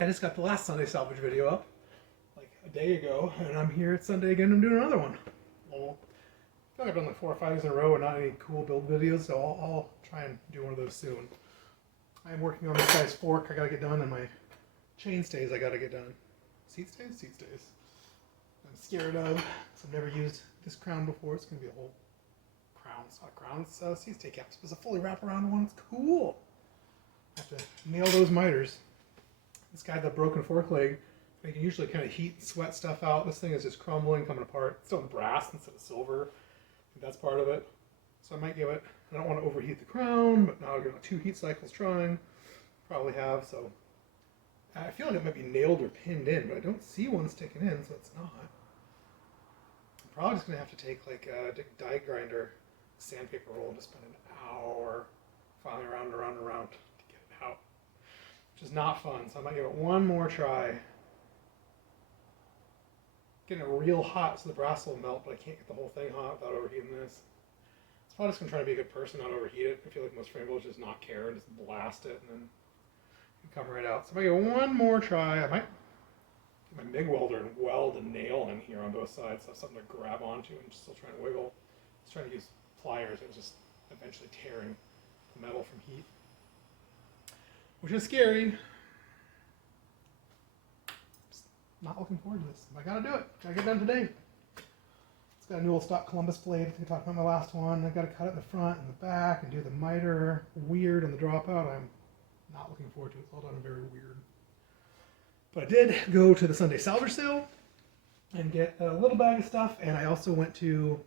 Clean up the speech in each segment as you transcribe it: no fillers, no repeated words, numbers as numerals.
I just got the last Sunday salvage video up like a day ago, and I'm here at Sunday again. I'm doing another one. Well, I feel like I've done like 4 or 5 days in a row and not any cool build videos, so I'll try and do one of those soon. I'm working on this guy's fork I gotta get done, and my chain stays I gotta get done. Seat stays? Seat stays. I'm scared of, because I've never used this crown before. It's gonna be a whole crown. It's not a crown, it's seat stay caps. It's a fully wraparound one. It's cool. I have to nail those miters. This guy, the broken fork leg, they can usually kind of heat and sweat stuff out. This thing is just crumbling, coming apart. It's still brass instead of silver. I think that's part of it. So I might give it, I don't want to overheat the crown, but now I'll give it 2 heat cycles trying. Probably have, so. I feel like it might be nailed or pinned in, but I don't see one sticking in, so it's not. I'm probably just going to have to take like a die grinder, sandpaper roll, and just spend an hour filing around and around and around to get it out. Which is not fun, so I might give it one more try. Getting it real hot so the brass will melt, but I can't get the whole thing hot without overheating this. It's probably just going to try to be a good person, not overheat it. I feel like most frame builders just not care and just blast it and then come right out. So if I give it one more try, I might get my MIG welder and weld a nail in here on both sides so I have something to grab onto and just still trying to wiggle. I was trying to use pliers, it was just eventually tearing the metal from heat, which is scary. Just not looking forward to this. I gotta do it. Gotta get it done today. It's got a new old stock Columbus blade. I think I talked about my last one. I gotta cut it in the front and the back and do the miter weird on the dropout. I'm not looking forward to it. It's all done very weird. But I did go to the Sunday salvage sale and get a little bag of stuff, and I also went to,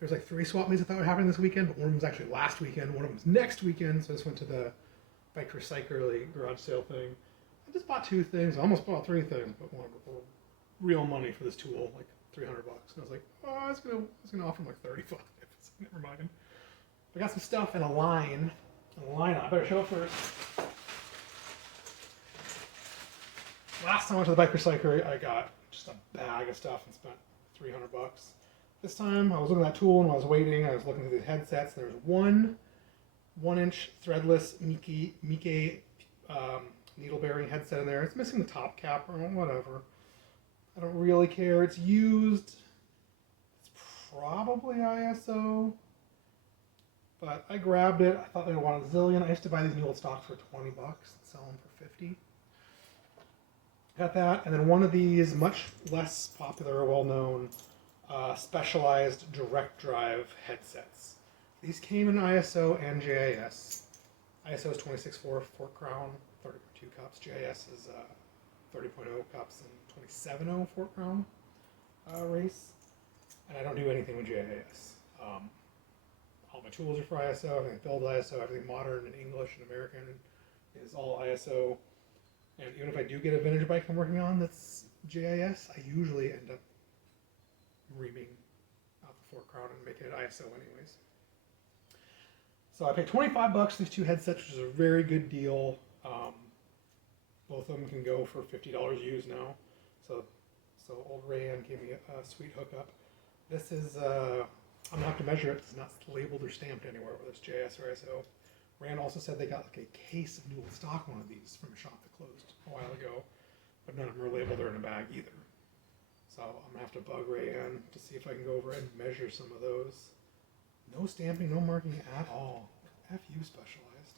there's like 3 swap meets I thought were happening this weekend, but one of them was actually last weekend, one of them was next weekend, so I just went to the bike recyclery garage sale thing. I just bought 2 things. I almost bought 3 things, but wanted real money for this tool, like $300. And I was like, oh, I was gonna offer them like 35. So never mind. I got some stuff in a line. I better show it first. Last time I went to the bike recyclery, I got just a bag of stuff and spent $300. This time I was looking at that tool and while I was waiting, I was looking at these headsets. There was one 1-inch threadless Miike needle bearing headset in there. It's missing the top cap or whatever. I don't really care. It's used. It's probably ISO. But I grabbed it. I thought they wanted a zillion. I used to buy these new old stocks for $20 and sell them for $50. Got that, and then one of these much less popular, well-known, specialized direct drive headsets. These came in ISO and JIS. ISO is 26.4 fork crown, 30.2 cups. JIS is 30.0 cups and 27.0 fork crown race. And I don't do anything with JIS. All my tools are for ISO, everything built ISO, everything modern and English and American is all ISO. And even if I do get a vintage bike I'm working on that's JIS, I usually end up reaming out the fork crown and making it ISO anyways. So I paid $25 for these 2 headsets, which is a very good deal. Both of them can go for $50 used now. So old Rayanne gave me a sweet hookup. This is, I'm going to have to measure it. It's not labeled or stamped anywhere, whether it's JS or ISO. Rand also said they got like a case of new old stock one of these from a shop that closed a while ago, but none of them are labeled or in a bag either. So I'm gonna have to bug Rand to see if I can go over and measure some of those. No stamping, no marking at all. F you Specialized.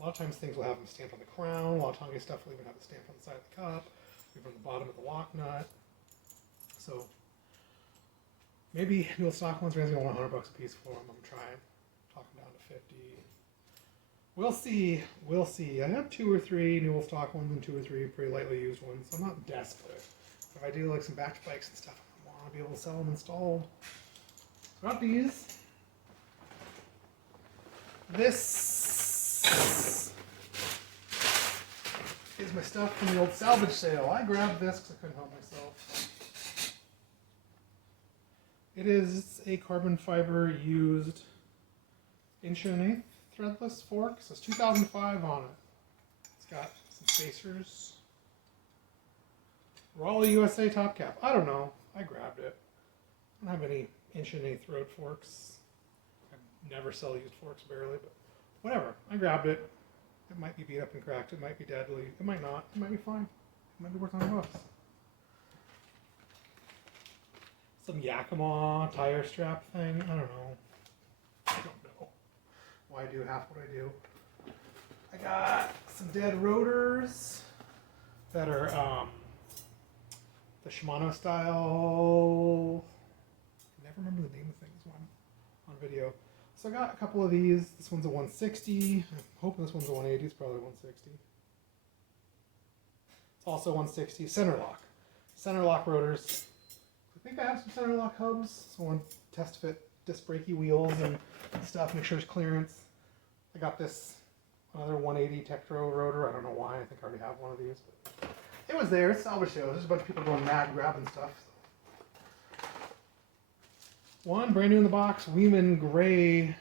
A lot of times things will have them stamped on the crown. A lot of Tonga stuff will even have it stamped on the side of the cup, even on the bottom of the lock nut. So maybe new old stock ones, Rand's gonna want $100 a piece for them. I'm gonna try talking down to 50. We'll see. We'll see. I have 2 or 3 new old stock ones and 2 or 3 pretty lightly used ones. So I'm not desperate. If I do like some batch bikes and stuff, I want to be able to sell them installed. So I got these. This is my stuff from the old salvage sale. I grabbed this because I couldn't help myself. It is a carbon fiber used 1.1/8 threadless fork. So it's 2005 on it. It's got some spacers. Raleigh USA top cap. I don't know. I grabbed it. I don't have any 1.1/8 road forks. I never sell used forks barely, but whatever. I grabbed it. It might be beat up and cracked. It might be deadly. It might not. It might be fine. Might be worth $100. Some Yakima tire strap thing. I don't know. I don't know why I do half what I do. I got some dead rotors that are the Shimano style. I never remember the name of things on video. So I got a couple of these. This one's a 160. I'm hoping this one's a 180. It's probably 160. It's also 160. Center lock rotors. I think I have some center lock hubs. So I want to test fit disc brakey wheels and stuff. Make sure there's clearance. I got this another 180 Tektro rotor. I don't know why. I think I already have one of these. But it was there. It's salvage sales. There's a bunch of people going mad grabbing stuff. One brand new in the box, Weeman Gray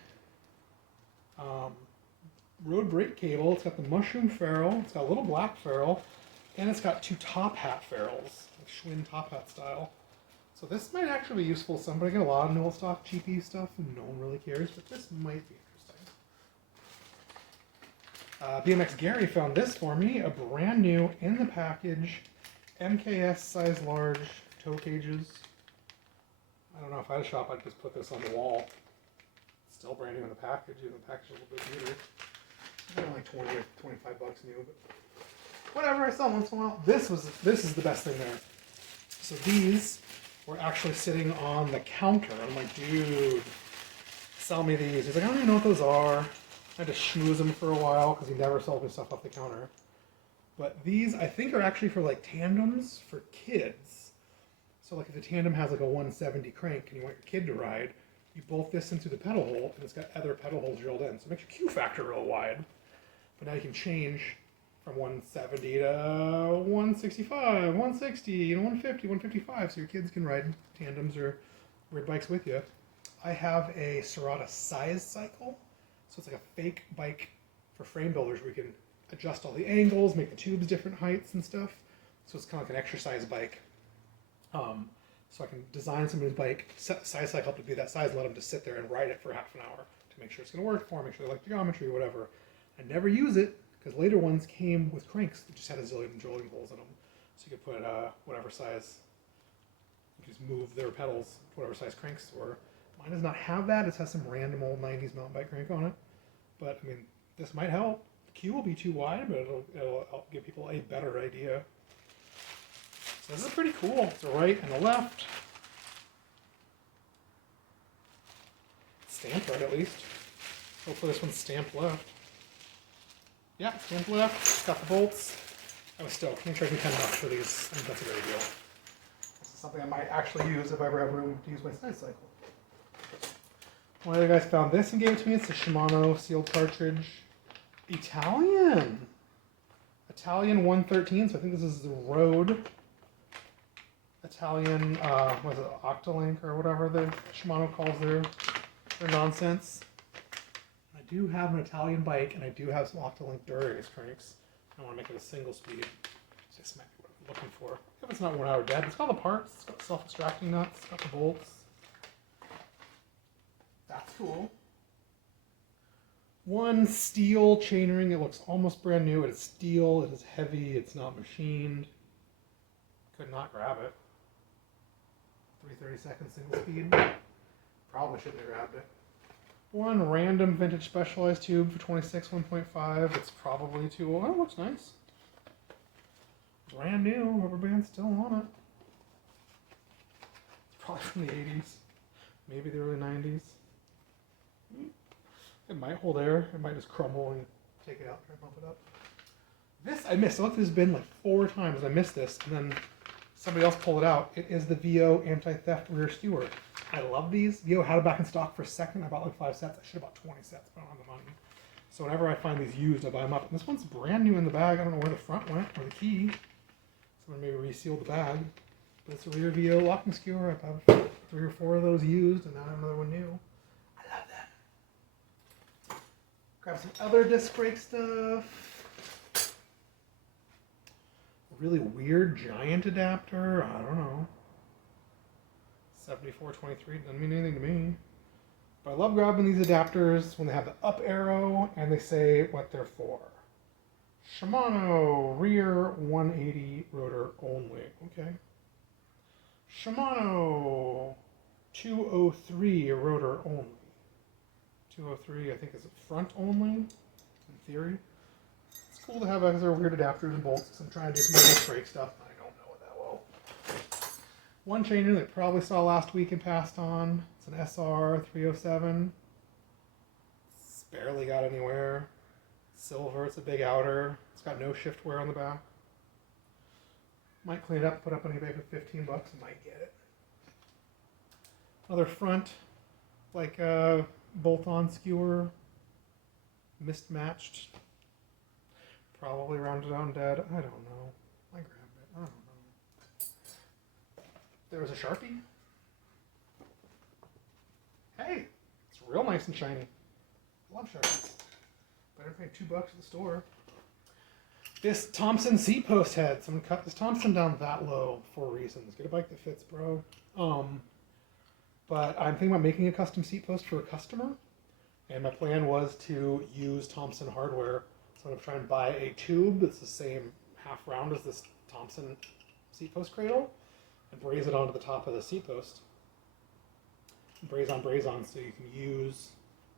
road brake cable. It's got the mushroom ferrule, it's got a little black ferrule, and it's got two top hat ferrules, like Schwinn top hat style. So this might actually be useful. Somebody get a lot of mill stock cheapy stuff and no one really cares, but this might be interesting. BMX Gary found this for me, a brand new in the package MKS size large toe cages. I don't know, if I had a shop, I'd just put this on the wall. It's still brand new in the package, even the package is a little bit neater. They're like 20 or 25 bucks new, but whatever, I sell once in a while. This is the best thing there. So these were actually sitting on the counter. I'm like, dude, sell me these. He's like, I don't even know what those are. I had to schmooze him for a while because he never sold me stuff off the counter. But these, I think, are actually for like tandems for kids. So like if a tandem has like a 170 crank and you want your kid to ride, you bolt this into the pedal hole and it's got other pedal holes drilled in. So it makes your Q factor real wide. But now you can change from 170 to 165, 160, 150, 155 so your kids can ride tandems or rig bikes with you. I have a Serrata size cycle. So it's like a fake bike for frame builders where you can adjust all the angles, make the tubes different heights and stuff. So it's kind of like an exercise bike. So I can design somebody's bike, size cycle up to be that size, and let them just sit there and ride it for half an hour to make sure it's going to work for them, make sure they like geometry or whatever. I never use it because later ones came with cranks that just had a zillion drilling holes in them. So you could put whatever size, you can just move their pedals to whatever size cranks were. Mine does not have that. It has some random old 90s mountain bike crank on it. But I mean, this might help. The Q will be too wide, but it'll help give people a better idea. So this is pretty cool. It's a right and a left. Stamped right at least. Hopefully this one's stamped left. Yeah, stamped left. It's got the bolts. I was stoked. Make sure I can $10 for these. I think that's a great deal. This is something I might actually use if I ever have room to use my size cycle. One of the guys found this and gave it to me. It's a Shimano sealed cartridge. Italian 113. So I think this is the Road. Italian, what is it, Octolink or whatever the Shimano calls their nonsense. I do have an Italian bike and I do have some Octolink Durace cranks. I want to make it a single speed. It's just what I'm looking for. If it's not worn out or dead, it's got all the parts. It's got self-extracting nuts. It's got the bolts. That's cool. One steel chainring. It looks almost brand new. It is steel. It is heavy. It's not machined. Could not grab it. 3/32 single speed. Probably shouldn't have grabbed it. One random vintage specialized tube for 26 1.5. It's probably too old. Oh, it looks nice. Brand new. Rubber band still on it. It's probably from the 80s. Maybe the early 90s. It might hold air. It might just crumble and take it out and pump it up. This I missed. I looked at this bin like 4 times. I missed this, and then somebody else pulled it out. It is the VO anti-theft rear skewer. I love these. VO had it back in stock for a second. I bought like 5 sets. I should have bought 20 sets, but I don't have the money. So whenever I find these used, I buy them up. And this one's brand new in the bag. I don't know where the front went or the key. Someone maybe resealed the bag. But it's a rear VO locking skewer. I have 3 or 4 of those used, and now I have another one new. I love that. Grab some other disc brake stuff. Really weird giant adapter. I don't know. 7423 doesn't mean anything to me. But I love grabbing these adapters when they have the up arrow and they say what they're for. Shimano rear 180 rotor only. Okay. Shimano 203 rotor only. 203, I think, is front only, in theory. It's cool to have other weird adapters and bolts because I'm trying to do some disc brake stuff, and I don't know it that well. One chainer that probably saw last week and passed on. It's an SR 307. It's barely got anywhere. Silver, it's a big outer. It's got no shift wear on the back. Might clean it up, put up on eBay for 15 bucks, and might get it. Another front, like a bolt-on skewer, mismatched. Probably rounded on dead. I don't know. I grabbed it. I don't know. There was a Sharpie. Hey, it's real nice and shiny. Love Sharpies. Better pay $2 at the store. This Thompson seat post head. Someone cut this Thompson down that low for reasons. Get a bike that fits, bro. But I'm thinking about making a custom seat post for a customer. And my plan was to use Thompson hardware. So I'm going to try and buy a tube that's the same half round as this Thompson seat post cradle and braze it onto the top of the seat post. Braze on so you can use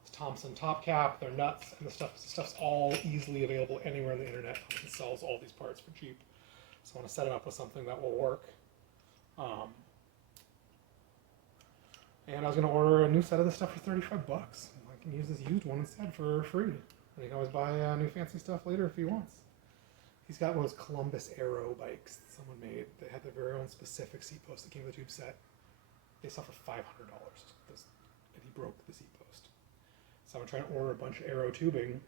this Thompson top cap, their nuts, and the stuff's all easily available anywhere on the internet. Thompson sells all these parts for cheap. So I want to set it up with something that will work. And I was going to order a new set of this stuff for 35 bucks. I can use this used one instead for free. And he can always buy new fancy stuff later if he wants. He's got one of those Columbus Aero bikes that someone made. They had their very own specific seat post that came with the tube set. They sell for $500. And he broke the seat post. So I'm trying to order a bunch of Aero tubing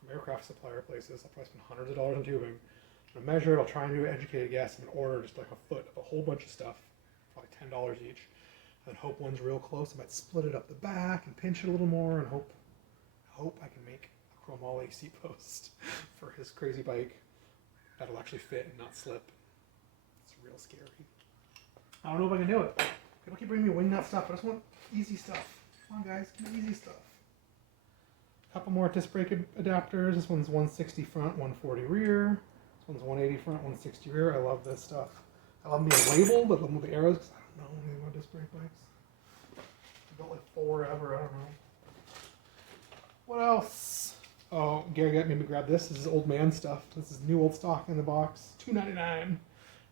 from aircraft supplier places. I'll probably spend hundreds of dollars on tubing. I'm going to measure it. I'll try and do an educated guess. I'm going to order just like a foot of a whole bunch of stuff. Probably $10 each. And hope one's real close. I might split it up the back and pinch it a little more and hope I can make a chromoly seat post for his crazy bike that'll actually fit and not slip. It's real scary. I don't know if I can do it. People keep bringing me wingnut stuff. I just want easy stuff. Come on, guys, give me easy stuff. A couple more disc brake adapters. This one's 160 front, 140 rear. This one's 180 front, 160 rear. I love this stuff. I love them being labeled, but I love them with the arrows because I don't know anything about disc brake bikes. I built like 4 ever, I don't know. What else? Oh, Gary made me grab this. This is old man stuff. This is new old stock in the box. $2.99.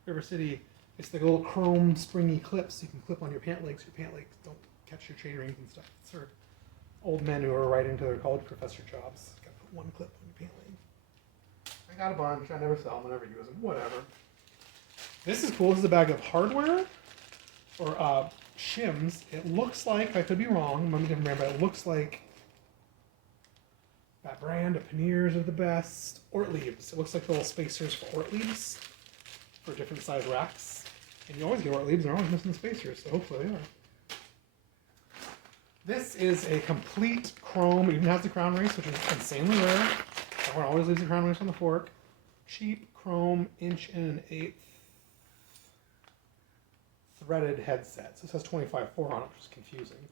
River City. It's the little chrome springy clips you can clip on your pant legs. Your pant legs don't catch your chain rings and stuff. It's for old men who are writing to their college professor jobs. Got to put one clip on your pant leg. I got a bunch. I never sell them. I never use them. Whatever. This is cool. This is a bag of hardware or shims. It looks like, I could be wrong, maybe different brand, but it looks like that brand of panniers are the best. Ortliebs. It looks like the little spacers for Ortliebs for different size racks. And you always get Ortliebs, and they're always missing the spacers, so hopefully they are. This is a complete chrome. It even has the crown race, which is insanely rare. Everyone always leaves the crown race on the fork. Cheap chrome 1.125" threaded headset. So it says 25.4 on it, which is confusing.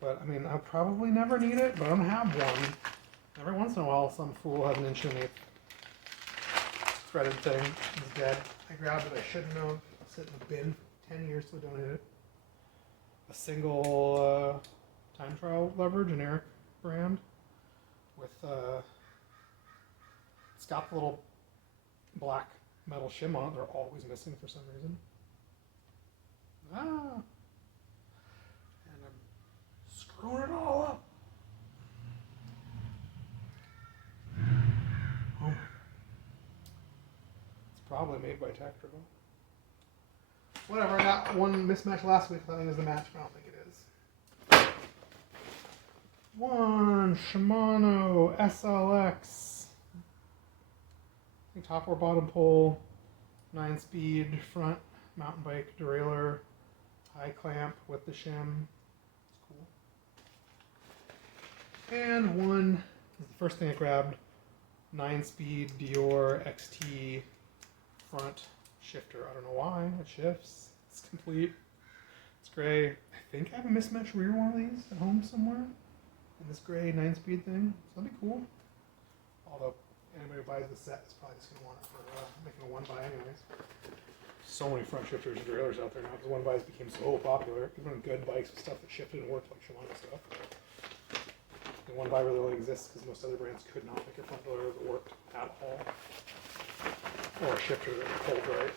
But I mean, I'll probably never need it, but I'm gonna have one. Every once in a while, some fool has an 1.125" threaded thing. It's dead. I grabbed it. I shouldn't have. Sit in the bin for 10 years to donate it. A single time trial lever, generic brand, with it's got the little black metal shim on it. They're always missing for some reason. And I'm screwing it all up. Oh. It's probably made by Tactical. Whatever, I got one mismatch last week. I think it was the match, but I don't think it is. One Shimano SLX. I think top or bottom pole, 9-speed front mountain bike derailleur, high clamp with the shim. It's cool. And one is the first thing I grabbed, 9-speed Dior XT front shifter. I don't know why it shifts. It's complete. It's gray. I think I have a mismatched rear one of these at home somewhere. And this gray 9-speed thing. So that'd be cool. Although Anybody who buys the set is probably just going to want it for making a one buy anyways. So many front shifters and trailers out there now because one buys became so popular. Even good bikes with stuff that shifted and worked like Shimano stuff. And one buy really only exists because most other brands could not make a front loader that worked at all. Or a shifter that pulled right.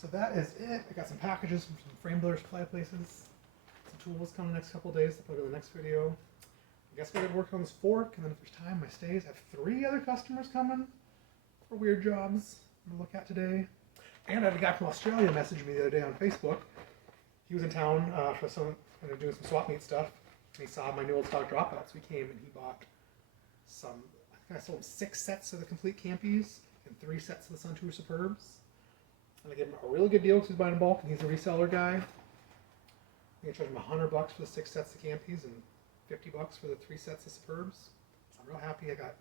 So that is it. I got some packages from some frame builders, ply places. Some tools coming the next couple of days. I'll put it in the next video. I guess we're going to work on this fork, and then if there's time, my stays. I have 3 other customers coming for weird jobs I'm going to look at today. And I had a guy from Australia message me the other day on Facebook. He was in town for doing some swap meet stuff, and he saw my new old stock dropouts. We came and he bought some, I think I sold him 6 sets of the complete Campies and 3 sets of the Sun Tour Superbs. And I gave him a really good deal because he's buying in bulk and he's a reseller guy. I think I charged him $100 for the 6 sets of Campies and $50 for the 3 sets of Superbs. So I'm real happy. I got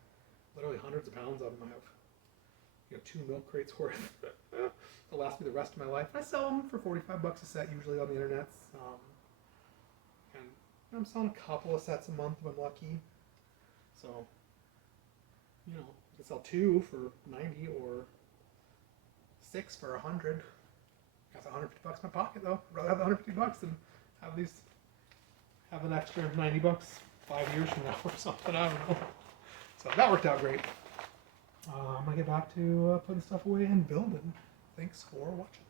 literally hundreds of pounds of them. I have 2 milk crates worth. They'll last me the rest of my life. I sell them for $45 a set usually on the internet. And I'm selling a couple of sets a month if I'm lucky. So, I can sell 2 for 90 or 6 for 100. Got $150 in my pocket though. I'd rather have the $150 than have an extra $90 5 years from now or something. I don't know. So that worked out great. I'm gonna get back to putting stuff away and building. Thanks for watching.